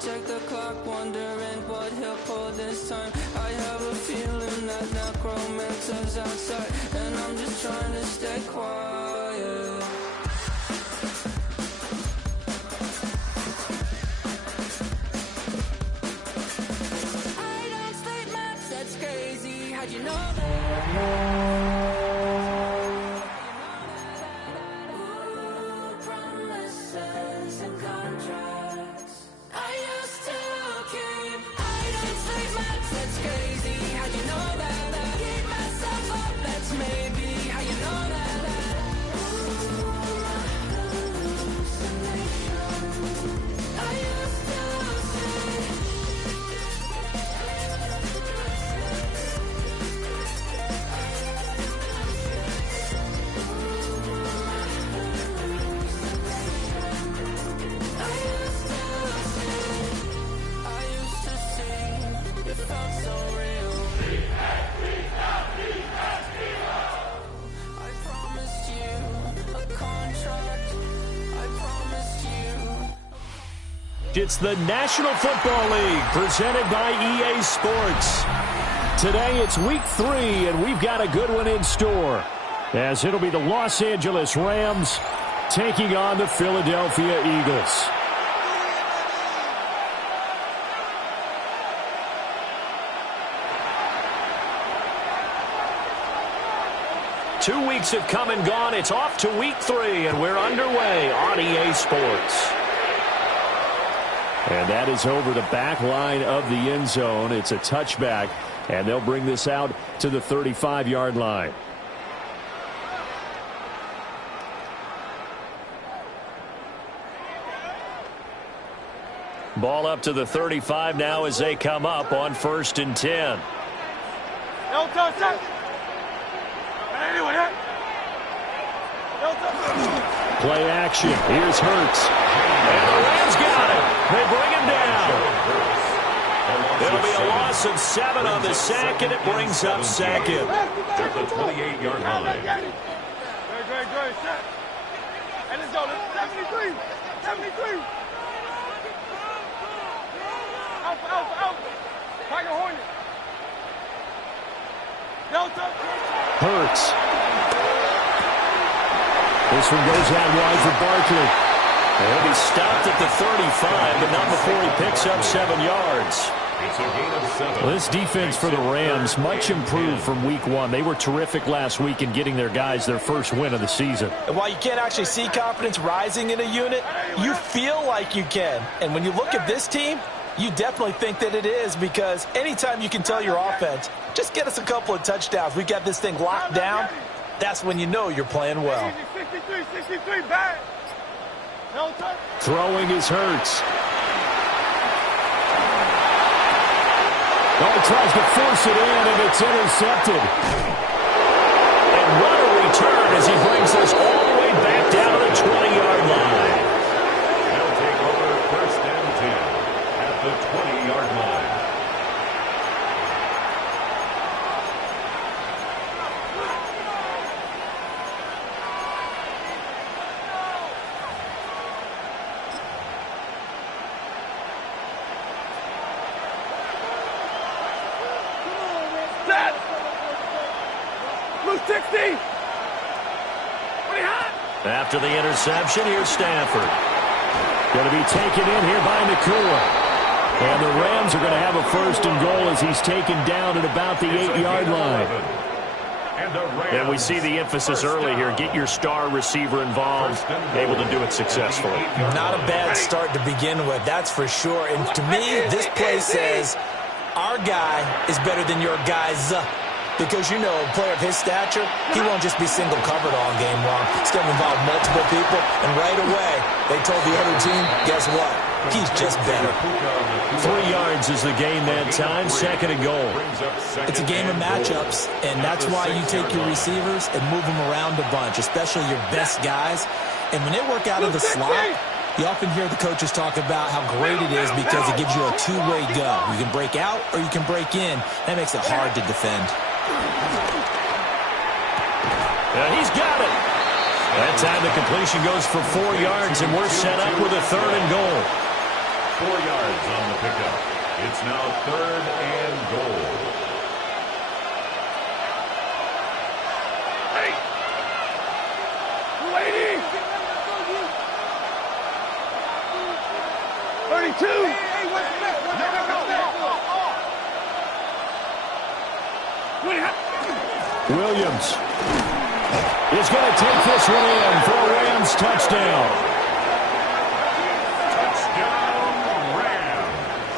check the clock, wondering what he'll pull this time. I have a feeling that necromancer's outside, and I'm just trying to stay quiet. I don't sleep much, that's crazy. How'd you know that? It's the National Football League presented by EA Sports. Today it's week 3, and we've got a good one in store, as it'll be the Los Angeles Rams taking on the Philadelphia Eagles. Two weeks have come and gone. It's off to week 3, and we're underway on EA Sports. And that is over the back line of the end zone. It's a touchback, and they'll bring this out to the 35-yard line. Ball up to the 35 now as they come up on 1st and 10. Play action. Here's Hurts. And the Rams got it. They bring him down. It'll be a loss of 7 on the sack, and it brings up second. At the 28-yard line. Great. And let's go. 73. Out. Tiger Hornet. Delta. Hurts. This one goes out wide for Barkley. He'll be stopped at the 35, but not before he picks up 7 yards. It's a gain of 7. Well, this defense for the Rams, much improved from week 1. They were terrific last week in getting their guys their first win of the season. And while you can't actually see confidence rising in a unit, you feel like you can. And when you look at this team, you definitely think that it is, because anytime you can tell your offense, just get us a couple of touchdowns, we got this thing locked down, that's when you know you're playing well. 63, back. Throwing is Hurts. Tries to force it in, and it's intercepted. And what a return as he brings us all the way back down to the 20-yard line. They'll take over 1st and 10 at the 20-yard line. After the interception, here's Stafford. Going to be taken in here by Nakua. And the Rams are going to have a 1st and goal as he's taken down at about the 8-yard line. And we see the emphasis early here. Get your star receiver involved, able to do it successfully. Not a bad start to begin with, that's for sure. And to me, this play says our guy is better than your guys. Because, you know, a player of his stature, he won't just be single covered all game long. He's going to involve multiple people, and right away, they told the other team, guess what? He's just better. 3 yards is the gain that time, 2nd and goal. It's a game of matchups, and that's why you take your receivers and move them around a bunch, especially your best guys. And when they work out of the slot, you often hear the coaches talk about how great it is because it gives you a two-way go. You can break out or you can break in. That makes it hard to defend. And he's got it. That time the completion goes for 4 yards, and we're set up with a 3rd and goal. 4 yards on the pickup. It's now 3rd and goal. Hey! 280! 32! Hey, what's Williams is going to take this one in for a Rams touchdown.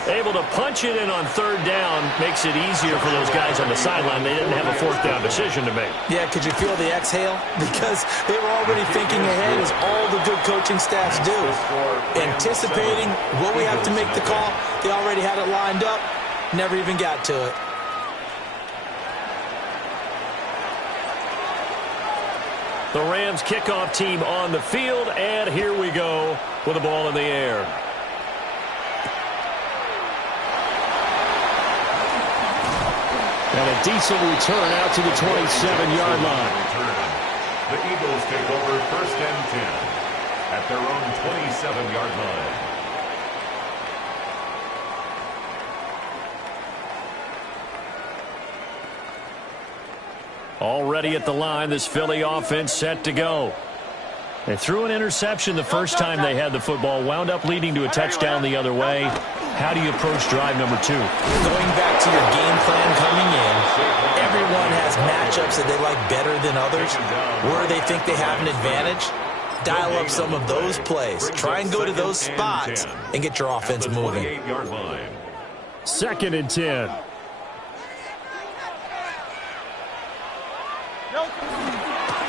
Able to punch it in on 3rd down makes it easier for those guys on the sideline. They didn't have a 4th down decision to make. Yeah, could you feel the exhale? Because they were already thinking ahead, as all the good coaching staffs do. Anticipating, will we have to make the call? They already had it lined up, never even got to it. The Rams kickoff team on the field, and here we go with the ball in the air. And a decent return out to the 27-yard line. The Eagles take over 1st and 10 at their own 27-yard line. Already at the line, this Philly offense set to go. They threw an interception the first time they had the football, wound up leading to a touchdown the other way. How do you approach drive number 2? Going back to your game plan coming in, everyone has matchups that they like better than others. Where they think they have an advantage, dial up some of those plays. Try and go to those spots and get your offense moving. 28-yard line. 2nd and 10.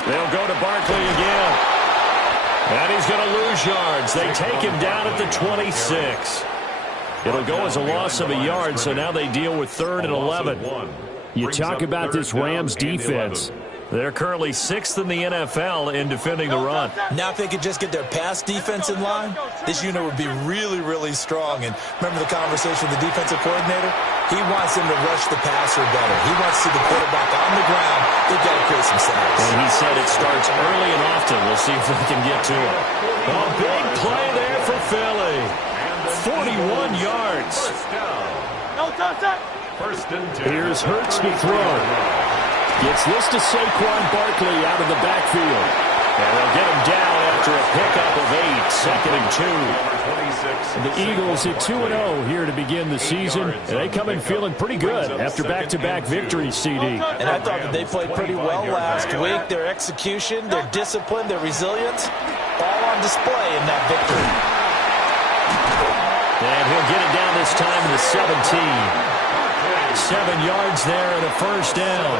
They'll go to Barkley again. And he's going to lose yards. They take him down at the 26. It'll go as a loss of a yard, so now they deal with 3rd and 11. You talk about this Rams defense. They're currently 6th in the NFL in defending the run. Now if they could just get their pass defense in line, this unit would be really, really strong. And remember the conversation with the defensive coordinator? He wants them to rush the passer better. He wants to see the quarterback on the ground. They've got to create some sacks. And he said it starts early and often. We'll see if they can get to it. A big play there for Philly. 41 yards. No touchdown. 1st and 10. Here's Hurts to throw. Gets this to Saquon Barkley out of the backfield. And they'll get him down after a pickup of 8, 2nd and 2. The Eagles at 2-0 here to begin the season. And they come in feeling pretty good after back-to-back victories, CD. And I thought that they played pretty well last week. Their execution, their discipline, their resilience, all on display in that victory. And he'll get it down this time to the 17. 7 yards there and a 1st down.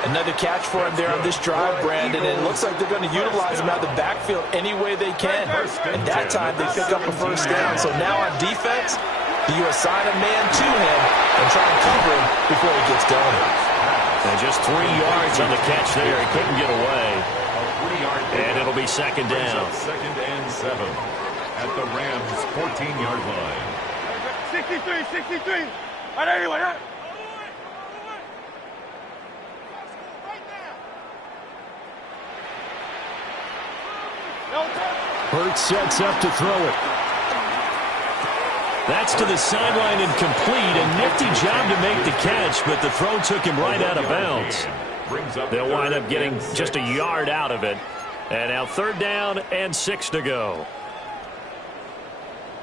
Another catch for him there on this drive, Brandon, and it looks like they're going to utilize him out of the backfield any way they can. And that time they pick up a 1st down. So now on defense, do you assign a man to him and try and cover him before he gets going? And just 3 yards on the catch there. He couldn't get away. And it'll be 2nd down. 2nd and 7 at the Rams' 14-yard line. 63. All right, anyway, huh? Hurts sets up to throw it. That's to the sideline and complete. A nifty job to make the catch, but the throw took him right out of bounds. They'll wind up getting just a yard out of it. And now 3rd down and 6 to go.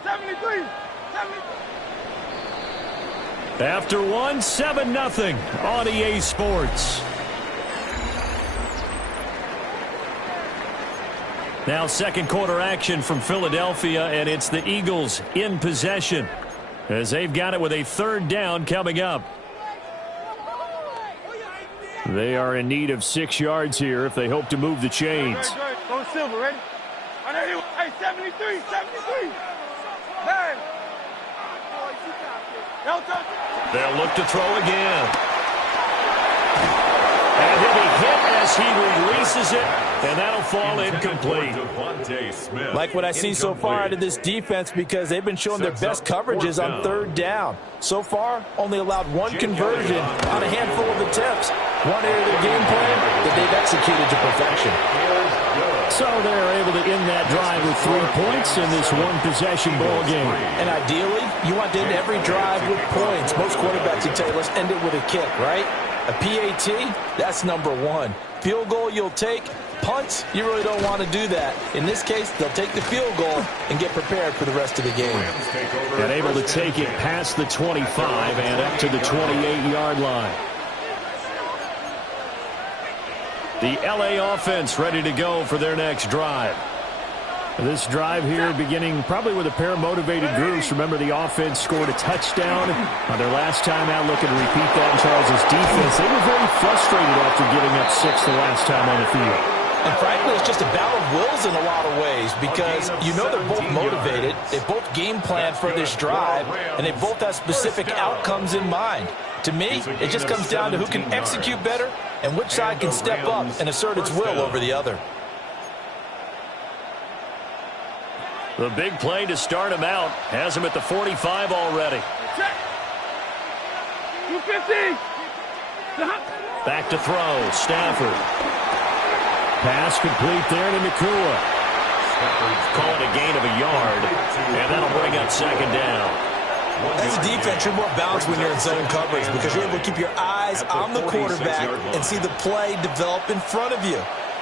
73. After one, 7-0 on EA Sports. Now 2nd quarter action from Philadelphia, and it's the Eagles in possession as they've got it with a 3rd down coming up. They are in need of 6 yards here if they hope to move the chains. Go Silver, ready? Hey, 73. Man. They'll look to throw again. And he'll be hit as he releases it, and that'll fall incomplete. Like what I see so far out of this defense, because they've been showing their best coverages on 3rd down. So far, only allowed 1 conversion on a handful of attempts. snaps. One area of their game plan that they've executed to perfection. So they're able to end that drive with 3 points in this one-possession ball game. And ideally, you want to end every drive with points. Most quarterbacks, you tell you, let's end it with a kick, right? A PAT, that's number one. Field goal you'll take. Punts, you really don't want to do that. In this case, they'll take the field goal and get prepared for the rest of the game. And able to take it past the 25 and up to the 28-yard line. The LA offense ready to go for their next drive. This drive here beginning probably with a pair of motivated groups. Remember, the offense scored a touchdown on their last time out. Looking to repeat that in Charles' defense. They were very frustrated after giving up 6 the last time on the field. And frankly, it's just a battle of wills in a lot of ways because you know they're both motivated. They both game plan for this drive, and they both have specific outcomes in mind. To me, it just comes down to who can execute better and which side can step up and assert its will over the other. The big play to start him out has him at the 45 already. 250. Back to throw. Stafford. Pass complete there to Nakua. Call it a gain of a yard, and that'll bring up second down. As a defense, you're more balanced when you're in zone coverage because you're able to keep your eyes on the quarterback and see the play develop in front of you.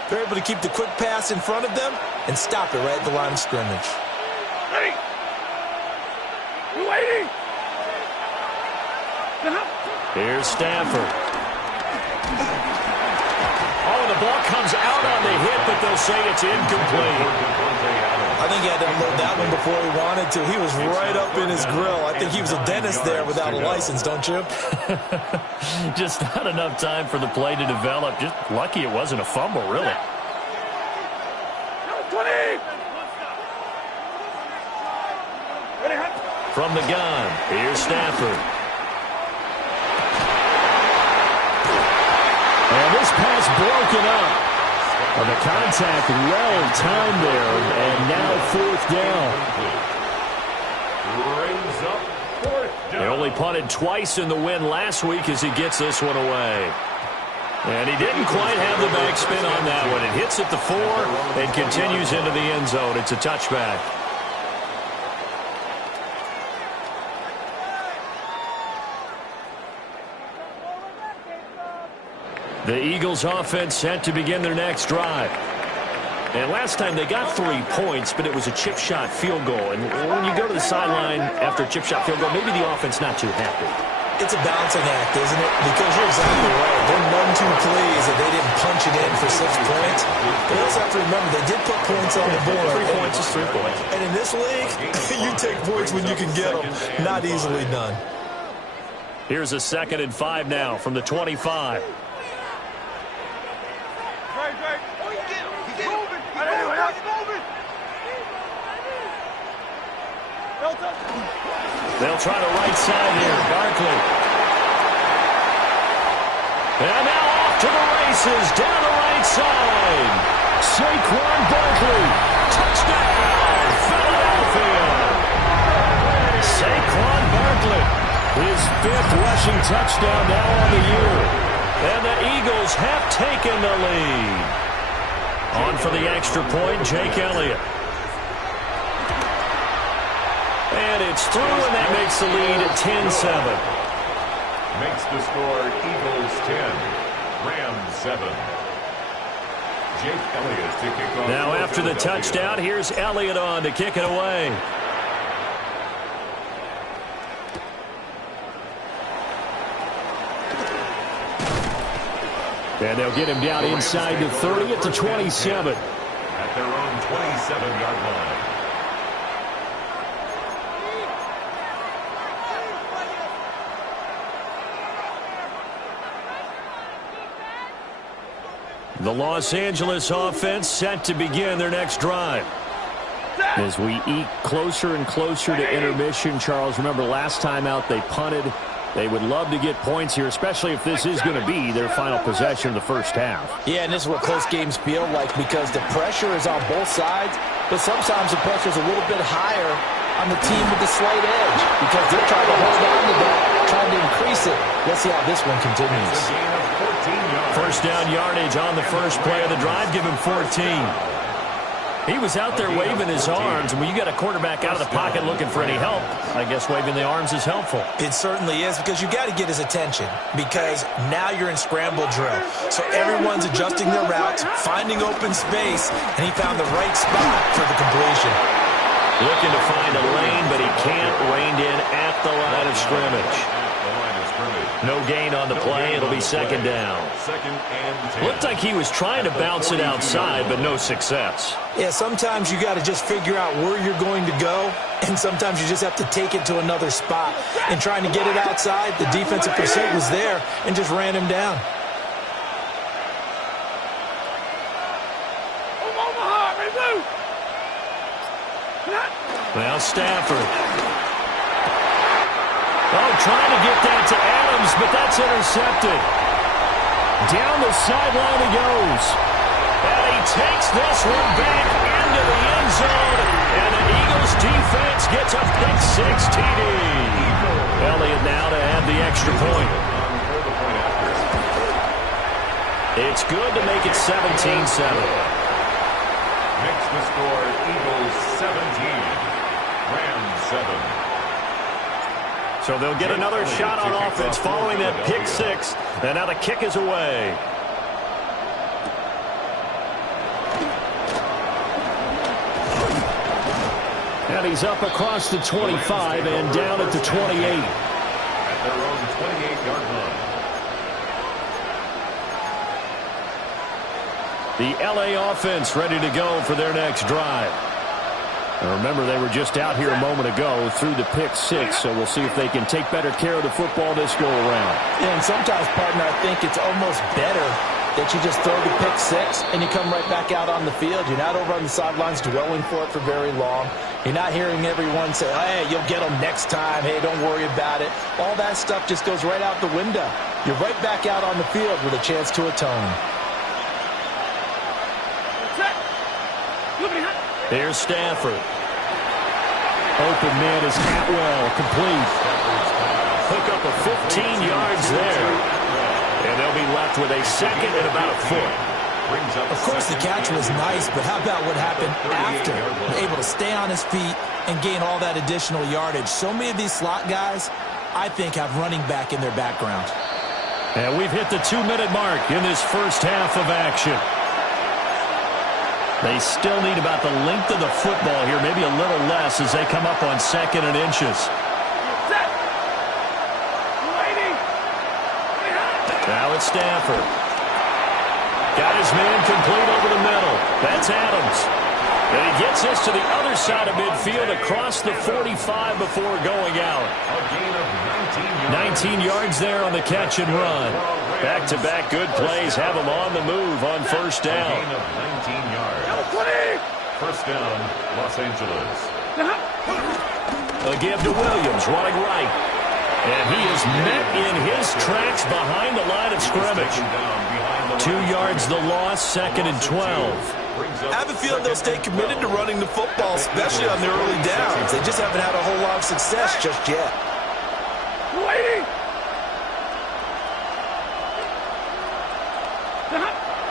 They're able to keep the quick pass in front of them and stop it right at the line of scrimmage. Ready. You waiting. Here's Stafford. Oh, the ball comes out on the hit, but they'll say it's incomplete. I think he had to unload that one before he wanted to. He was right up in his grill. I think he was a dentist there without a license, don't you? Just not enough time for the play to develop. Just lucky it wasn't a fumble, really. 20. From the gun, here's Stafford. And this pass broken up. Well, the contact well timed there, and now 4th down. They only punted twice in the win last week as he gets this one away. And he didn't quite have the backspin on that one. It hits at the 4 and continues into the end zone. It's a touchback. The Eagles offense set to begin their next drive. And last time they got 3 points, but it was a chip shot field goal. And when you go to the sideline after a chip shot field goal, maybe the offense not too happy. It's a balancing act, isn't it? Because you're exactly right. They're none too pleased that they didn't punch it in for 6 points. But you also have to remember, they did put points on the board. 3 points is 3 points. And in this league, you take points when you can get them. Not easily done. Here's a 2nd and 5 now from the 25. They'll try to right side here. Barkley. And now off to the races down the right side. Saquon Barkley. Touchdown, Philadelphia. Saquon Barkley. His 5th rushing touchdown now on the year. And the Eagles have taken the lead. On for the extra point, Jake Elliott. And it's through, and that makes the lead at 10-7. Makes the score Eagles 10, Rams 7. Jake Elliott to kick off. Now after the touchdown, here's Elliott on to kick it away. And they'll get him down inside the 30 at the 27. At their own 27-yard line. The Los Angeles offense set to begin their next drive. As we eke closer and closer to intermission, Charles, remember last time out they punted. They would love to get points here, especially if this is going to be their final possession of the first half. Yeah, and this is what close games feel like because the pressure is on both sides, but sometimes the pressure is a little bit higher on the team with the slight edge because they're trying to hold on to that, trying to increase it. Let's see how this one continues. yards. First down yardage on the first play of the drive. Give him 14. He was out there waving his arms, and when you got a quarterback out of the pocket looking for any help, I guess waving the arms is helpful. It certainly is, because you got to get his attention, because now you're in scramble drill. So everyone's adjusting their routes, finding open space, and he found the right spot for the completion. Looking to find a lane, but he can't rein in at the line of scrimmage. No gain on the play. It'll be second down. Looked like he was trying to bounce it outside, but no success. Yeah, sometimes you got to just figure out where you're going to go, and sometimes you just have to take it to another spot. And trying to get it outside, the defensive pursuit was there and just ran him down. Now Stafford. Oh, trying to get that to Adams, but that's intercepted. Down the sideline he goes. And he takes this one back into the end zone. And the Eagles defense gets a pick six TD. Elliott now to add the extra point. It's good to make it 17-7. Makes the score Eagles 17, Rams 7. So they'll get another shot on offense following that pick six. And now the kick is away. And he's up across the 25 and down at the 28. At their own 28-yard line. The LA offense ready to go for their next drive. And remember, they were just out here a moment ago through the pick six, so we'll see if they can take better care of the football this go-around. Yeah, and sometimes, partner, I think it's almost better that you just throw the pick six and you come right back out on the field. You're not over on the sidelines dwelling for it for very long. You're not hearing everyone say, hey, you'll get them next time. Hey, don't worry about it. All that stuff just goes right out the window. You're right back out on the field with a chance to atone. Here's Stafford. Open man is Atwell, complete. Hook up of 15 yards there. And they'll be left with a second and about a foot. Of course, the catch was nice, but how about what happened after? Able to stay on his feet and gain all that additional yardage. So many of these slot guys, I think, have running back in their background. And we've hit the 2-minute mark in this first half of action. They still need about the length of the football here, maybe a little less as they come up on second and inches. Now it's Stafford. Got his man complete over the middle. That's Adams. And he gets this to the other side of midfield across the 45 before going out. A gain of 19 yards there on the catch and run. Back-to-back good plays have him on the move on first down. A gain of 19 yards. First down, Los Angeles. A give to Williams, running right. And he is met in his tracks behind the line of scrimmage. 2 yards the loss, second and 12. I have a feeling they'll stay committed to running the football, especially on their early downs. They just haven't had a whole lot of success just yet.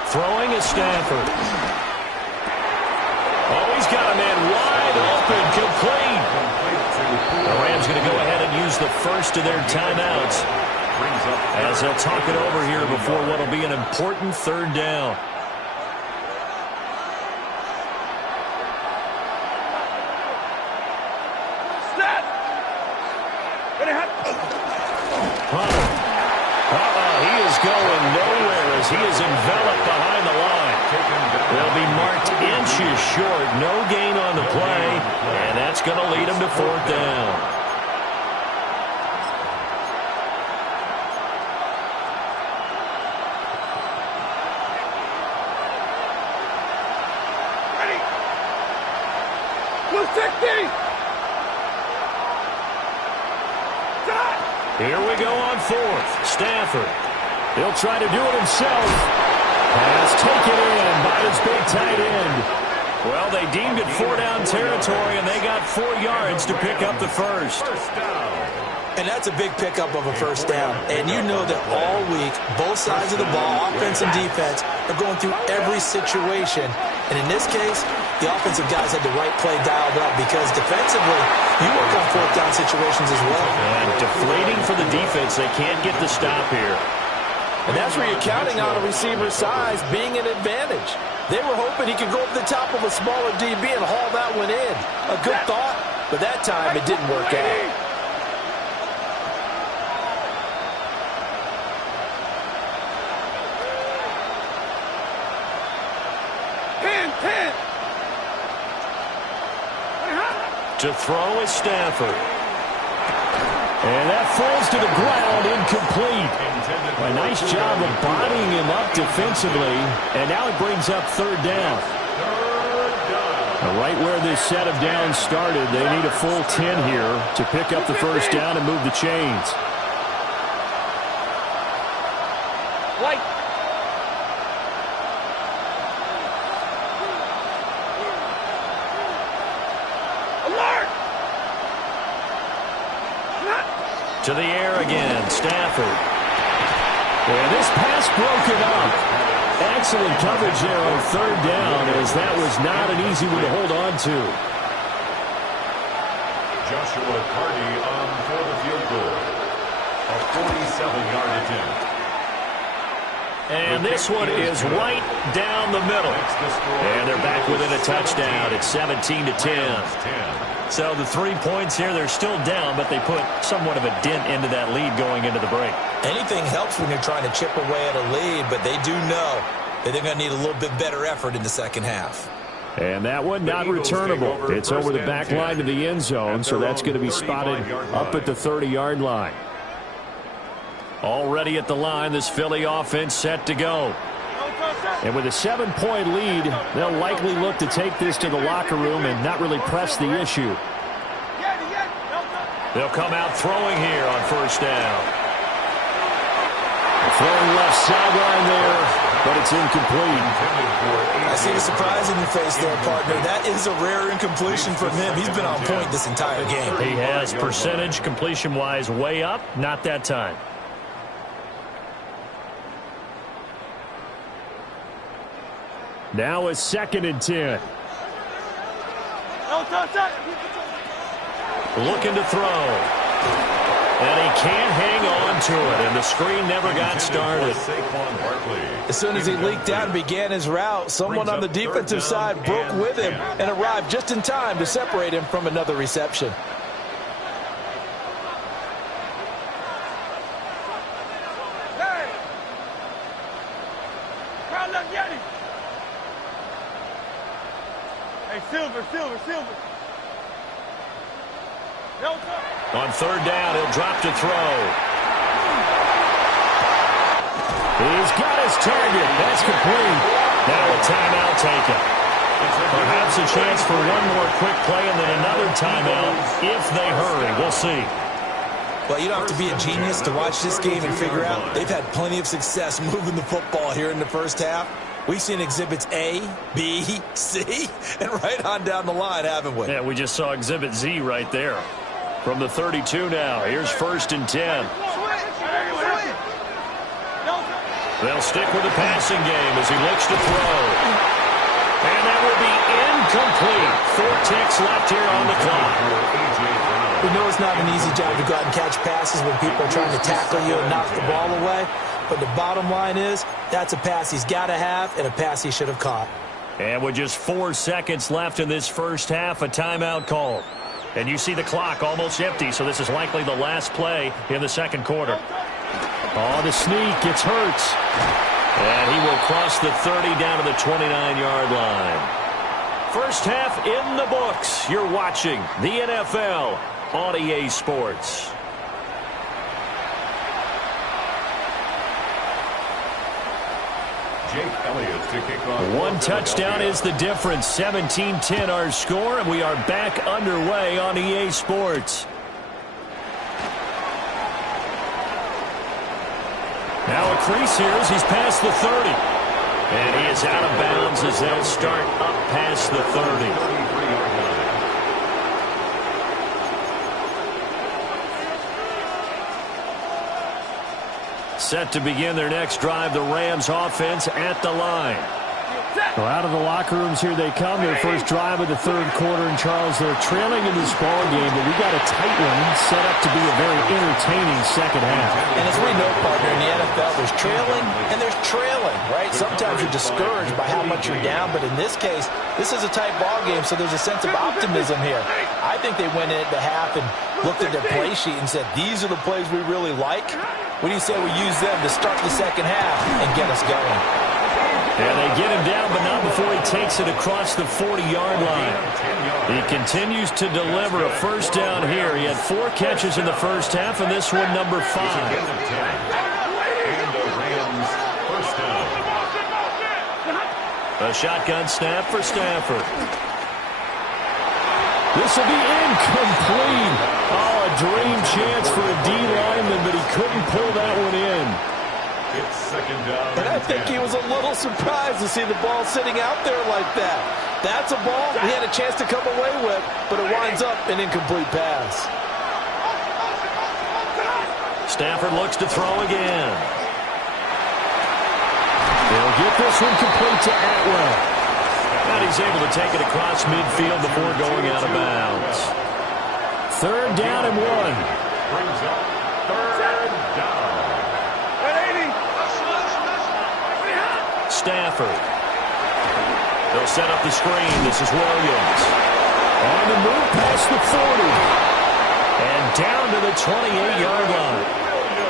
Throwing is Stafford. Oh, he's got a man wide open, complete. The Rams going to go ahead and use the first of their timeouts as they'll talk it over here before what will be an important third down. Hunter. He is going nowhere as he is enveloped behind the line. They'll be marked inches short. No gain on the play, and that's going to lead him to fourth down. Here we go on fourth. Stafford. He'll try to do it himself. Has taken in by his big tight end. Well, they deemed it 4-down territory, and they got 4 yards to pick up the first. First down. And that's a big pickup of a first down. And you know that all week, both sides of the ball, offense and defense, are going through every situation. And in this case, the offensive guys had the right play dialed up because defensively, you work on fourth down situations as well. And deflating for the defense. They can't get the stop here. And that's where you're counting on a receiver's size being an advantage. They were hoping he could go over the top of a smaller DB and haul that one in. A good thought, but that time it didn't work out. To throw is Stafford. And that falls to the ground, incomplete. A nice job of bodying him up defensively. And now it brings up third down. Right where this set of downs started, they need a full 10 here to pick up the first down and move the chains. White. To the air again, Stafford. And this pass broken up. Excellent coverage there on third down, as that was not an easy one to hold on to. Joshua Carty on for the field goal. A 47-yard attempt. And this one is right down the middle. And they're back within a touchdown. It's 17-10. So the 3 points here, they're still down, but they put somewhat of a dent into that lead going into the break. Anything helps when you're trying to chip away at a lead, but they do know that they're going to need a little bit better effort in the second half. And that one not returnable. It's over the back line to the end zone, so that's going to be spotted up at the 30-yard line. Already at the line, this Philly offense set to go. And with a 7-point lead, they'll likely look to take this to the locker room and not really press the issue. They'll come out throwing here on first down. Throwing left sideline there, but it's incomplete. I see the surprise in your face there, partner. That is a rare incompletion from him. He's been on point this entire game. He has percentage completion-wise way up, not that time. Now it's 2nd and 10. Looking to throw. And he can't hang on to it, and the screen never got started. As soon as he leaked out and began his route, someone on the defensive side broke with him and arrived just in time to separate him from another reception. Hey, Silver. On third down, he'll drop to throw. He's got his target. That's complete. Now a timeout taken. Perhaps a chance for one more quick play and then another timeout if they hurry. We'll see. Well, you don't have to be a genius to watch this game and figure out they've had plenty of success moving the football here in the first half. We've seen exhibits A, B, C, and right on down the line, haven't we? Yeah, we just saw exhibit Z right there. From the 32 now, here's 1st and 10. They'll stick with the passing game as he looks to throw. And that will be incomplete. 4 ticks left here on the clock. We know it's not an easy job to go out and catch passes when people are trying to tackle you and knock the ball away. But the bottom line is, that's a pass he's got to have and a pass he should have caught. And with just 4 seconds left in this first half, a timeout called. And you see the clock almost empty, so this is likely the last play in the second quarter. Oh, the sneak, it's Hurts. And he will cross the 30 down to the 29-yard line. First half in the books. You're watching the NFL on EA Sports. Jake Elliott to kick off. One touchdown is the difference. 17-10 our score, and we are back underway on EA Sports. Now a crease here as he's past the 30. And he is out of bounds as they'll start up past the 30. Set to begin their next drive, the Rams offense at the line. Well, out of the locker rooms here they come. Their first drive of the third quarter. And, Charles, they're trailing in this ball game, but we got a tight one set up to be a very entertaining second half. And as we know, partner, in the NFL, there's trailing and there's trailing, right? Sometimes you're discouraged by how much you're down, but in this case, this is a tight ball game, so there's a sense of optimism here. I think they went into half and looked at their play sheet and said, these are the plays we really like. What do you say we use them to start the second half and get us going? And they get him down, but not before he takes it across the 40-yard line. He continues to deliver a first down here. He had 4 catches in the first half, and this one number 5. And the Rams first down. A shotgun snap for Stafford. This will be incomplete. Oh, a dream chance for a D lineman, but he couldn't pull that one in. It's second down. And I think he was a little surprised to see the ball sitting out there like that. That's a ball he had a chance to come away with, but it winds up an incomplete pass. Stafford looks to throw again. They'll get this one complete to Atwell. And he's able to take it across midfield before going out of bounds. Third down and 1. Brings up third down. Stafford. They'll set up the screen. This is Williams. On the move past the 40. And down to the 28-yard line.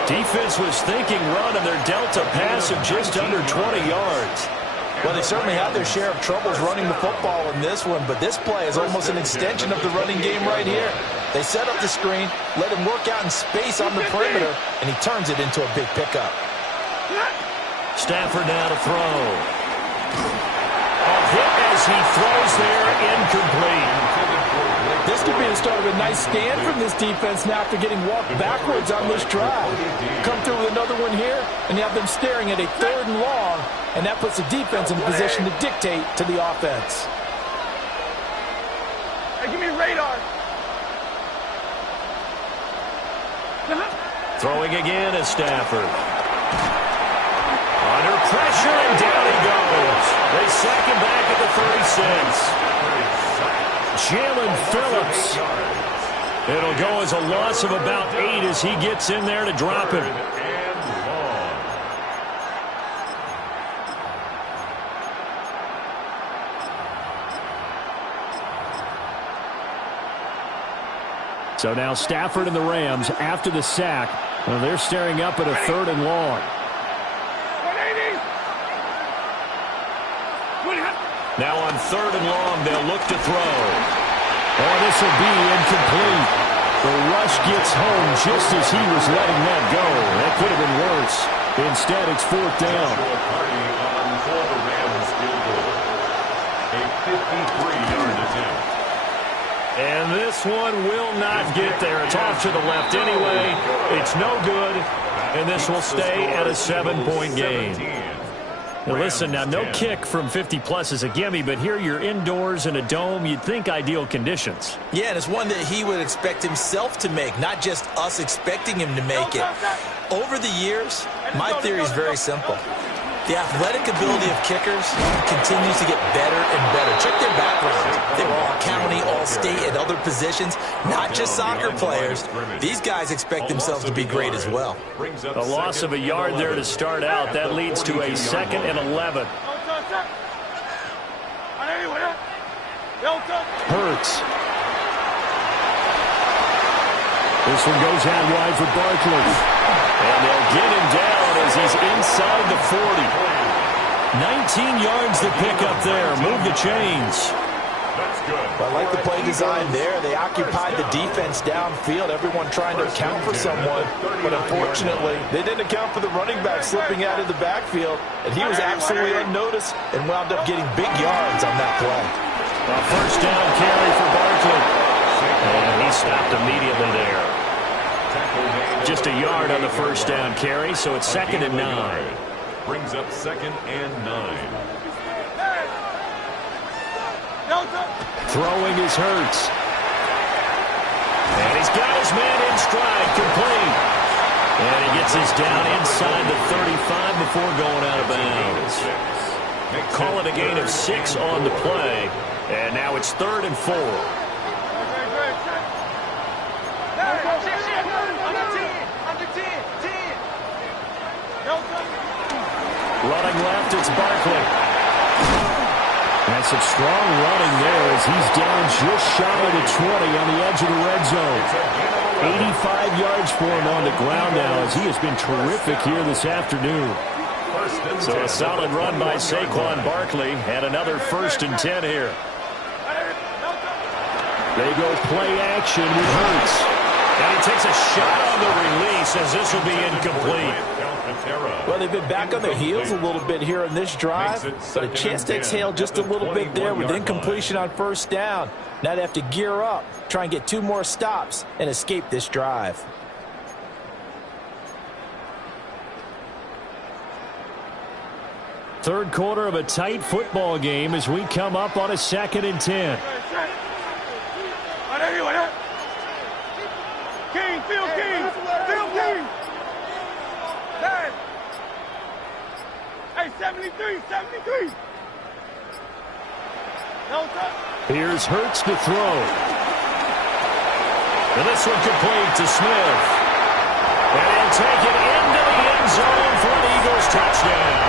Defense was thinking run, and they're dealt a pass of just under 20 yards. Well, they certainly had their share of troubles running the football in this one, but this play is almost an extension of the running game right here. They set up the screen, let him work out in space on the perimeter, and he turns it into a big pickup. Stafford now to throw. A hit as he throws there, incomplete. This could be the start of a nice stand from this defense now after getting walked backwards on this drive. Come through with another one here, and you have them staring at a 3rd and long, and that puts the defense in a position to dictate to the offense. Hey, give me radar. Throwing again is Stafford. Under pressure, and down he goes. They sack him back at the 36. Jalen Phillips. It'll go as a loss of about 8 as he gets in there to drop him. So now Stafford and the Rams, after the sack, well, they're staring up at a 3rd and long. Now on 3rd and long, they'll look to throw. Oh, this will be incomplete. The rush gets home just as he was letting that go. That could have been worse. Instead, it's 4th down. A 53-yard attempt. And this one will not get there. It's off to the left anyway. It's no good. And this will stay at a 7-point game. Now listen, now no kick from 50-plus is a gimme, but here you're indoors in a dome. You'd think ideal conditions. Yeah, and it's one that he would expect himself to make, not just us expecting him to make it. Over the years, my theory is very simple. The athletic ability of kickers continues to get better and better. Check their background. They were all county, all state, at other positions, not just soccer players. These guys expect themselves to be great as well. A loss of a yard there to start out. That leads to a 2nd and 11. Hurts. This one goes out wide for Barkley. And they'll get him down as he's inside the 40. 19 yards to pick up there. Move the chains. That's good. I like the play design there. They occupied the defense downfield, everyone trying to account for someone. But unfortunately, they didn't account for the running back slipping out of the backfield. And he was absolutely unnoticed and wound up getting big yards on that play. A first down carry for Barkley. And he stopped immediately there. Just a yard on the first down carry, so it's 2nd and 9. Brings up 2nd and 9. Throwing is Hurts. And he's got his man in stride, complete. And he gets his down inside the 35 before going out of bounds. Call it a gain of 6 on the play. And now it's 3rd and 4. Running left, it's Barkley. And some strong running there as he's down just shy of the 20 on the edge of the red zone. 85 yards for him on the ground now as he has been terrific here this afternoon. So a solid run by Saquon Barkley and another 1st and 10 here. They go play action with Hurts. And he takes a shot on the release as this will be incomplete. Well, they've been back on their heels a little bit here in this drive, but a chance to exhale just a little bit there with incompletion on 1st down. Now they have to gear up, try and get 2 more stops, and escape this drive. Third quarter of a tight football game as we come up on a 2nd and 10. King, Phil King, Phil King. Hey, 73, 73. No touch. Here's Hurts to throw. And this one complete to Smith. And he'll take it into the end zone for an Eagles touchdown.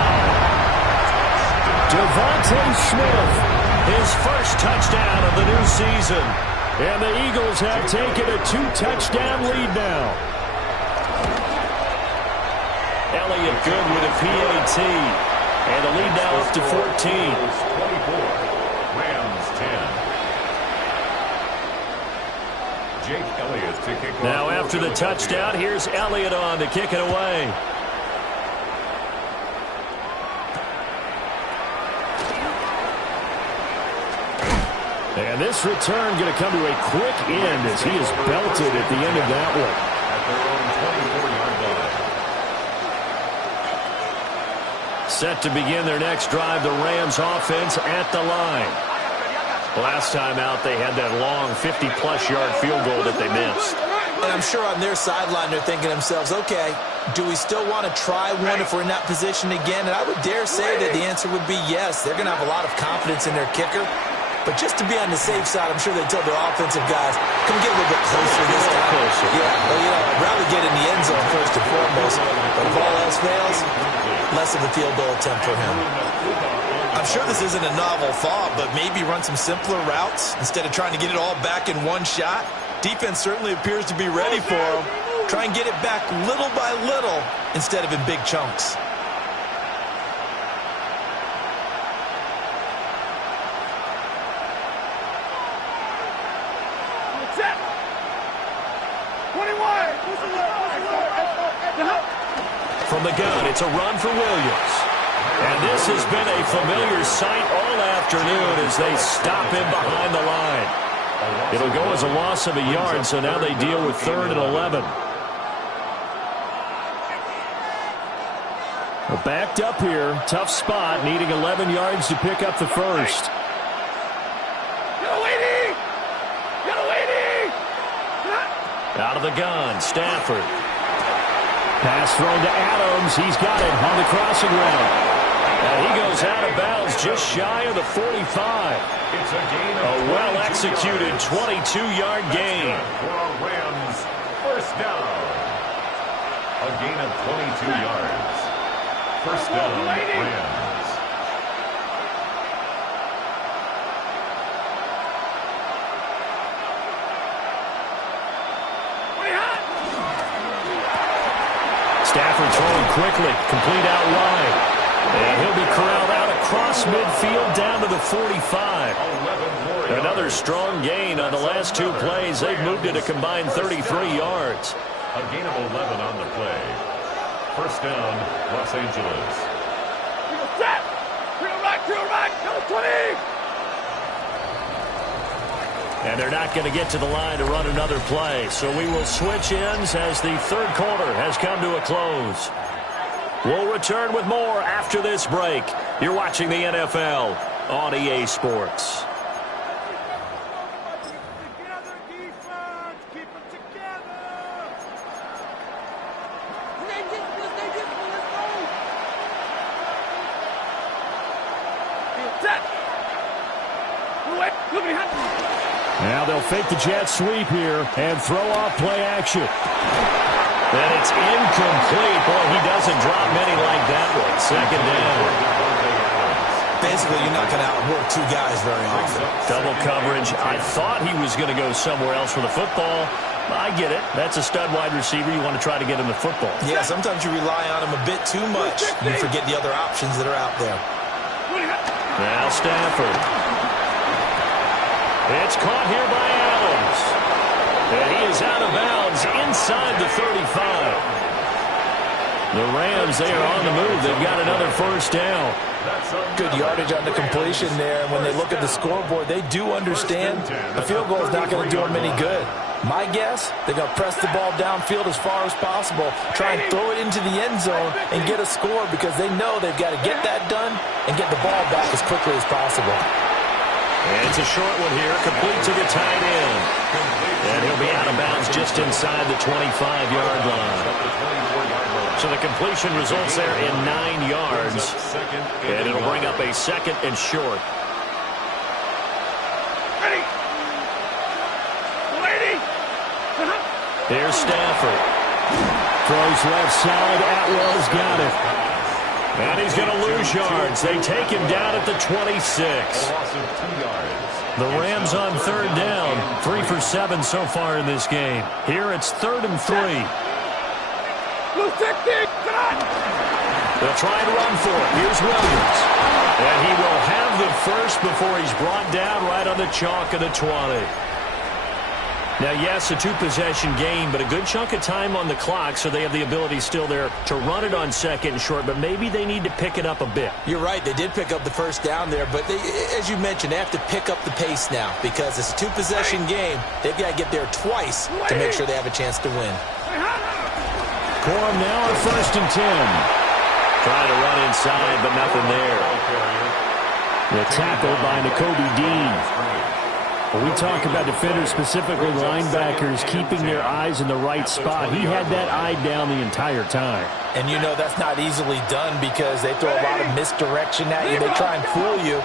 Devontae Smith, his first touchdown of the new season. And the Eagles have taken a 2-touchdown lead now. Elliott good with a PAT. And the lead now up to 14. 24. Rams 10. Jake Elliott to kick off. Now after the touchdown, here's Elliott on to kick it away. And this return going to come to a quick end as he is belted at the end of that one. At their own 24-yard line. Set to begin their next drive, the Rams offense at the line. Last time out, they had that long 50-plus yard field goal that they missed. And I'm sure on their sideline they're thinking to themselves, okay, do we still want to try one if we're in that position again? And I would dare say that the answer would be yes. They're going to have a lot of confidence in their kicker. But just to be on the safe side, I'm sure they told their offensive guys, come get a little bit closer this time. Yeah, well, you know, I'd rather get in the end zone first and foremost. But if all else fails, less of a field goal attempt for him. I'm sure this isn't a novel thought, but maybe run some simpler routes instead of trying to get it all back in one shot. Defense certainly appears to be ready for him. Try and get it back little by little instead of in big chunks. From the gun, it's a run for Williams. And this has been a familiar sight all afternoon as they stop him behind the line. It'll go as a loss of a yard, so now they deal with 3rd and 11. Well, backed up here, tough spot, needing 11 yards to pick up the first. Out of the gun, Stafford. Pass thrown to Adams. He's got it on the crossing route. And he goes out of bounds just shy of the 45. It's a gain A well-executed 22-yard gain. For a Rams first down. A gain of 22 yards. First down, Rams. Stafford throwing quickly, complete out wide. And he'll be corralled out across midfield down to the 45. Another strong gain on the last 2 plays. They've moved it a combined 33 yards. A gain of 11 on the play. First down, Los Angeles. And they're not going to get to the line to run another play. So we will switch ends as the third quarter has come to a close. We'll return with more after this break. You're watching the NFL on EA Sports. Now they'll fake the jet sweep here and throw off play action. And it's incomplete. Boy, he doesn't drop many like that one. Second down. Basically, you're not going to outwork two guys very often. Double coverage. I thought he was going to go somewhere else for the football. I get it. That's a stud wide receiver. You want to try to get him the football. Yeah, sometimes you rely on him a bit too much. You forget the other options that are out there. Now Stafford. It's caught here by Adams. And he is out of bounds inside the 35. The Rams, they are on the move. They've got another first down. Good yardage on the completion there. And when they look at the scoreboard, they do understand the field goal is not going to do them any good. My guess, they're going to press the ball downfield as far as possible, try and throw it into the end zone and get a score because they know they've got to get that done and get the ball back as quickly as possible. And it's a short one here, complete to the tight end. And he'll be out of bounds just inside the 25-yard line. So the completion results there in 9 yards. And it'll bring up a second and short. Here's Stafford. Throws left side. Atwell's got it. And he's going to lose yards. They take him down at the 26. The Rams on third down. 3 for 7 so far in this game. Here it's 3rd and 3. They'll try and run for it. Here's Williams. And he will have the first before he's brought down right on the chalk of the 20. Now, yes, a two-possession game, but a good chunk of time on the clock, so they have the ability still there to run it on second and short, but maybe they need to pick it up a bit. You're right. They did pick up the first down there, but they, as you mentioned, they have to pick up the pace now because it's a two-possession game. They've got to get there twice to make sure they have a chance to win. Corum now at 1st and 10. Trying to run inside, but nothing there. The tackle by Nakobe Dean. When we talk about defenders, specifically linebackers, keeping their eyes in the right spot, he had that eye down the entire time. And you know that's not easily done because they throw a lot of misdirection at you. They try and fool you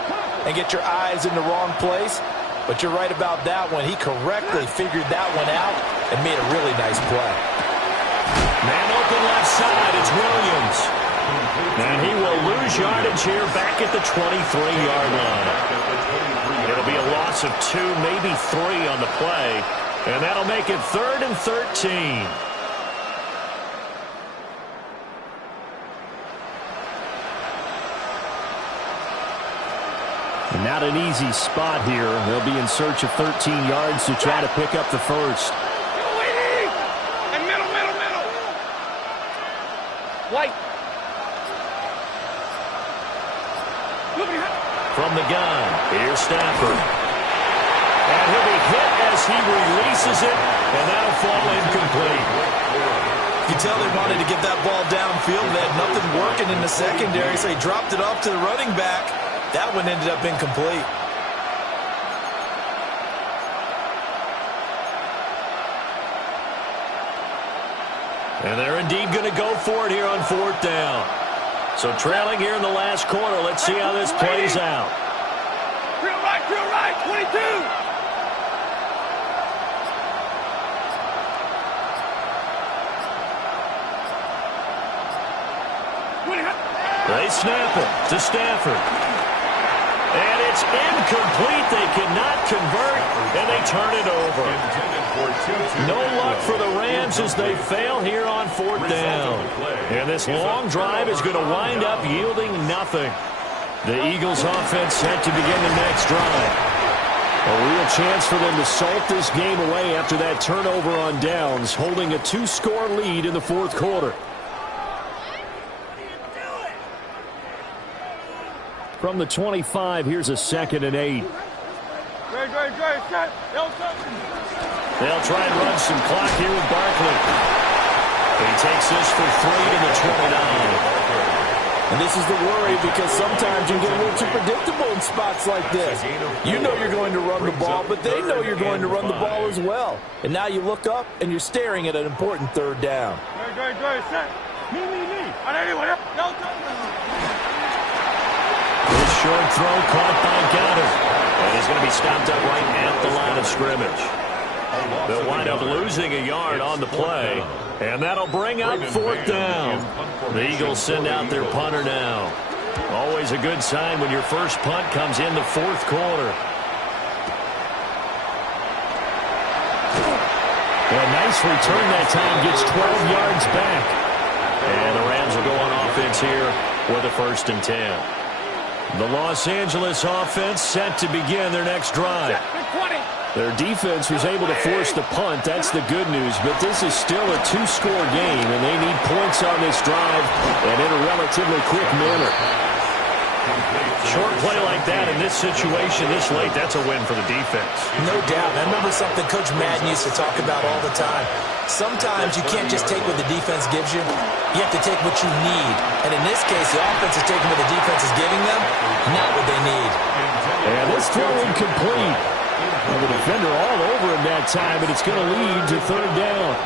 and get your eyes in the wrong place. But you're right about that one. He correctly figured that one out and made a really nice play. Man open left side, it's Williams. And he will lose yardage here back at the 23-yard line. It'll be a loss of 2, maybe 3 on the play. And that'll make it 3rd and 13. And not an easy spot here. They'll be in search of 13 yards to try to pick up the first. And middle. White. From the gun, here's Stafford. And he'll be hit as he releases it, and that'll fall incomplete. You can tell they wanted to get that ball downfield. They had nothing working in the secondary, so he dropped it off to the running back. That one ended up incomplete. And they're indeed going to go for it here on 4th down. So trailing here in the last quarter. Let's see how this plays out. Drill right, 22. They snap it to Stafford. And it's incomplete. They cannot convert, and they turn it over. No luck for the Rams as they fail here on 4th down. And this long drive is going to wind up yielding nothing. The Eagles offense set to begin the next drive. A real chance for them to salt this game away after that turnover on downs, holding a 2-score lead in the 4th quarter. From the 25, here's a 2nd and 8. Great, set. They'll try and run some clock here with Barkley. He takes this for 3 to the 29. And this is the worry because sometimes you get a little too predictable in spots like this. You know you're going to run the ball, but they know you're going to run the ball as well. And now you look up and you're staring at an important 3rd down. Great, set. Me. On anyone else. This short throw caught by Goddard. And he's going to be stopped up right at the line of scrimmage. They'll wind up losing a yard on the play, and that'll bring up 4th down. The Eagles send out their punter now. Always a good sign when your first punt comes in the 4th quarter. A nice return that time, gets 12 yards back. And the Rams will go on offense here with a 1st and 10. The Los Angeles offense set to begin their next drive. Their defense was able to force the punt. That's the good news. But this is still a 2-score game, and they need points on this drive and in a relatively quick manner. Short play like that in this situation this late, that's a win for the defense. No doubt. I remember something Coach Madden used to talk about all the time. Sometimes you can't just take what the defense gives you. You have to take what you need. And in this case, the offense is taking what the defense is giving them, not what they need. And this throw incomplete. And the defender all over him that time, and it's going to lead to 3rd down.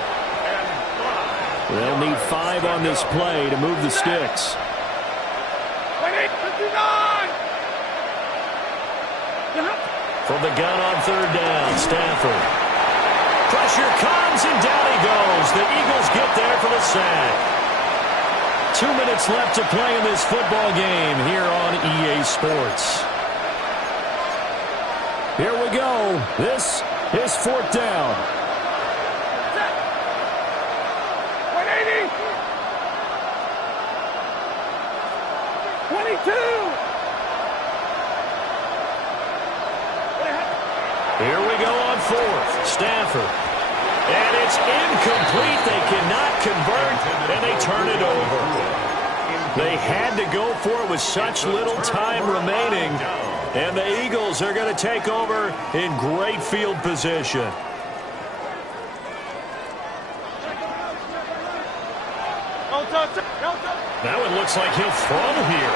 They'll need 5 on this play to move the sticks. From the gun on 3rd down, Stafford. Pressure comes, and down he goes. The Eagles get there for the sack. 2 minutes left to play in this football game here on EA Sports. Here we go. This is 4th down. 180. 22. Here we go on 4th. Stafford. And it's incomplete. They cannot convert, and they turn it over. They had to go for it with such little time remaining. And the Eagles are going to take over in great field position. Now it looks like he'll throw here.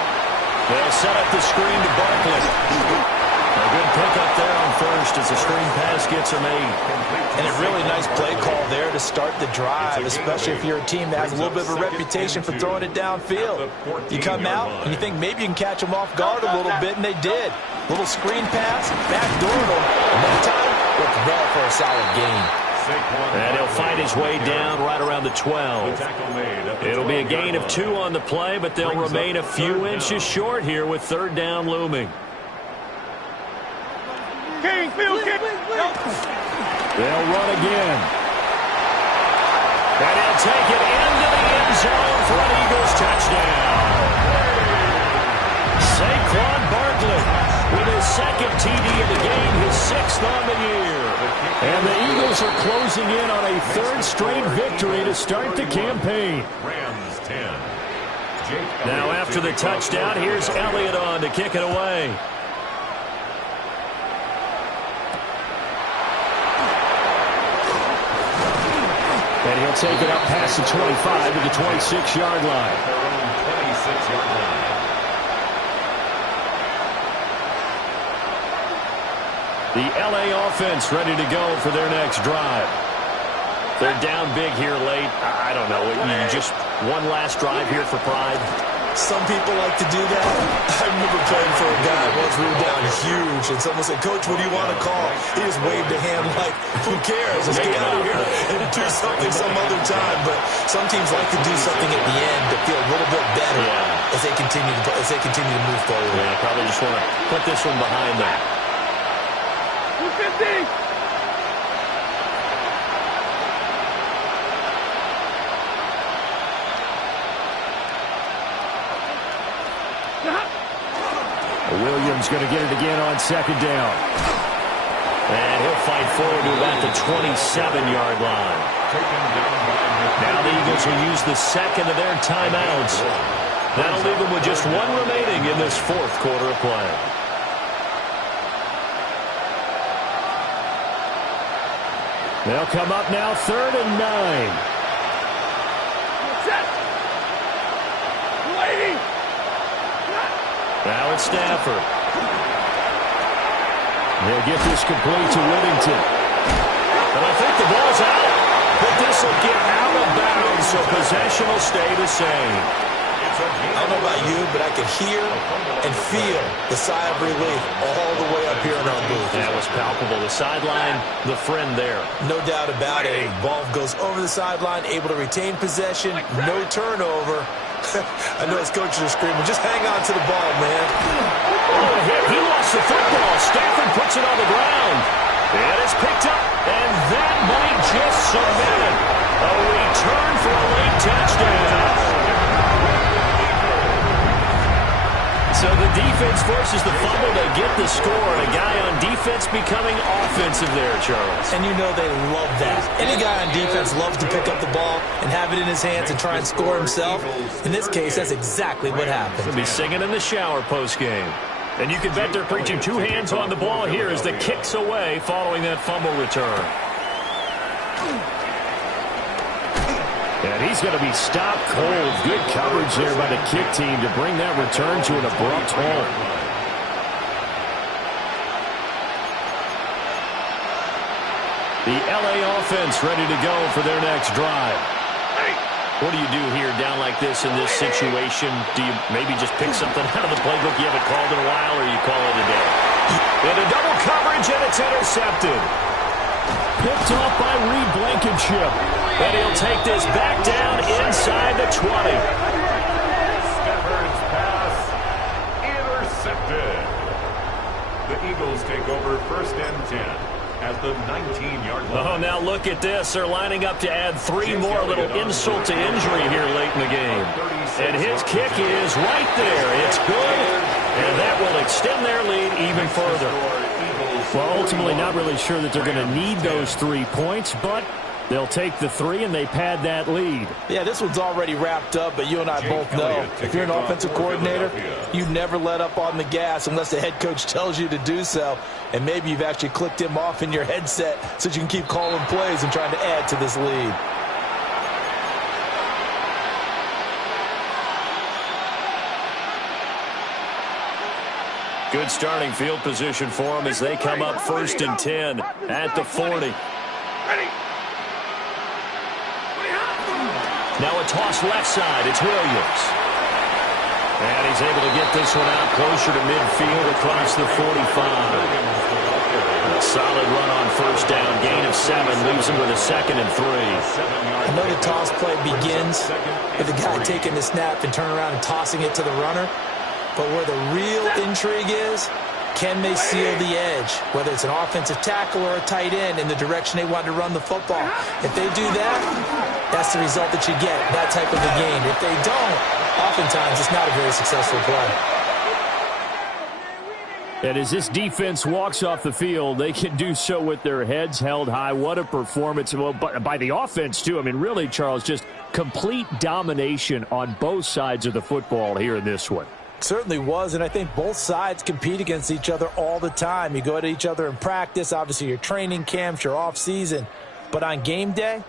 They'll set up the screen to Barkley. A good pickup there on 1st as the screen pass gets him 8. And a really nice play call there to start the drive, especially if you're a team that has a little bit of a reputation for throwing it downfield. You come out and you think maybe you can catch them off guard a little bit, and they did. Little screen pass, backdoored them, and that time worked well for a solid gain. And he'll find his way down right around the 12. It'll be a gain of 2 on the play, but they'll remain a few inches short here with 3rd down looming. King, Phil, King. They'll run again. And he'll take it into the end zone for an Eagles touchdown. Saquon Barkley with his 2nd TD of the game, his 6th on the year. And the Eagles are closing in on a 3rd straight victory to start the campaign. Rams 10. Now after the touchdown, here's Elliott on to kick it away. And he'll take it up past the 25 to the 26-yard line. 26-yard line. The LA offense ready to go for their next drive. They're down big here late. I don't know. You just one last drive here for pride. Some people like to do that. I remember playing for a guy once we were down huge, and someone said, "Coach, what do you want to call?" He just waved a hand like, "Who cares? Let's get out of here and do something some other time." But some teams like to do something at the end to feel a little bit better as they continue to move forward. Yeah, probably just want to put this one behind them. 250. Williams going to get it again on 2nd down. And he'll fight forward to about the 27-yard line. Now the Eagles will use the 2nd of their timeouts. That'll leave them with just 1 remaining in this 4th quarter of play. They'll come up now 3rd and 9. Now it's Stafford. They'll get this complete to Whittington. And I think the ball's out. But this will get out of bounds, so possession will stay the same. I don't know about you, but I could hear and feel the sigh of relief all the way up here in our booth. That was palpable. The sideline, the friend there. No doubt about it. Ball goes over the sideline, able to retain possession, no turnover. I know his coaches are screaming, just hang on to the ball, man. Oh, he lost the football. Stafford puts it on the ground. It is picked up, and that might just cement it. A return for a late touchdown. So the defense forces the fumble. They get the score. And a guy on defense becoming offensive there, Charles. And you know they love that. Any guy on defense loves to pick up the ball and have it in his hands and try and score himself. In this case, that's exactly what happened. He'll be singing in the shower post-game. And you can bet they're preaching two hands on the ball here as the kick's away following that fumble return. And he's going to be stopped cold. Good coverage there by the kick team to bring that return to an abrupt halt. The LA offense ready to go for their next drive. What do you do here down like this in this situation? Do you maybe just pick something out of the playbook you haven't called in a while, or you call it a day? And a double coverage, and it's intercepted. Picked off by Reed Blankenship. And he'll take this back down inside the 20. Stafford's pass intercepted. The Eagles take over 1st and 10 at the 19-yard line. Oh, now look at this. They're lining up to add 3 more. Little insult to injury here late in the game. And his kick is right there. It's good. And that will extend their lead even further. Well, ultimately not really sure that they're going to need those 3 points, but they'll take the 3 and they pad that lead. Yeah, this one's already wrapped up, but you and I both know if you're an offensive coordinator, you never let up on the gas unless the head coach tells you to do so. And maybe you've actually clicked him off in your headset so you can keep calling plays and trying to add to this lead. Good starting field position for them as they come up 1st and 10 at the 40. Now a toss left side. It's Williams. And he's able to get this one out closer to midfield across the 45. A solid run on 1st down. Gain of 7. Leaves him with a 2nd and 3. I know the toss play begins with the guy taking the snap and turning around and tossing it to the runner. But where the real intrigue is, can they seal the edge, whether it's an offensive tackle or a tight end, in the direction they want to run the football? If they do that, that's the result that you get, that type of a game. If they don't, oftentimes it's not a very successful play. And as this defense walks off the field, they can do so with their heads held high. What a performance. Well, by the offense, too. I mean, really, Charles, just complete domination on both sides of the football here in this one. Certainly was, and I think both sides compete against each other all the time. You go at each other in practice, obviously your training camps, your off season, but on game day,